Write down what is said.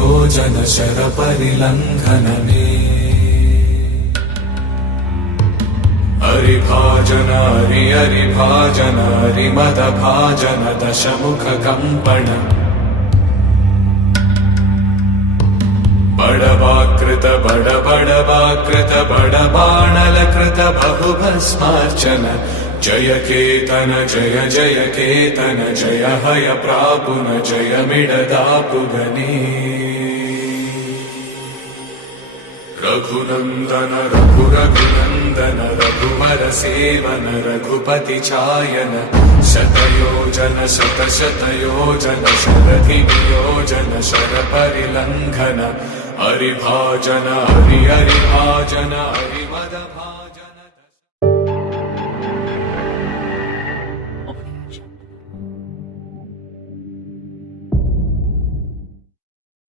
ప్రయోజన శర పరిలంఘనమే హరిభాజన హరి హరిభాజన హరిమద భాజన దశముఖ కంపణ బడవాకృత బడబడవాకృత బడబాణలకృత బహుభస్మార్చన. జయ కేతన జయ జయ కేతన జయ హయ ప్రాపున జయమిడదాపుగనే रघुनन्दन रघु रघुनन्दन रघुवर सेवन रघुपति चायन शतयोजन शत शतयोजन शरधि नियोजन शर परिलङ्घन हरिभाजन हरि हरिभाजन हरिमदभा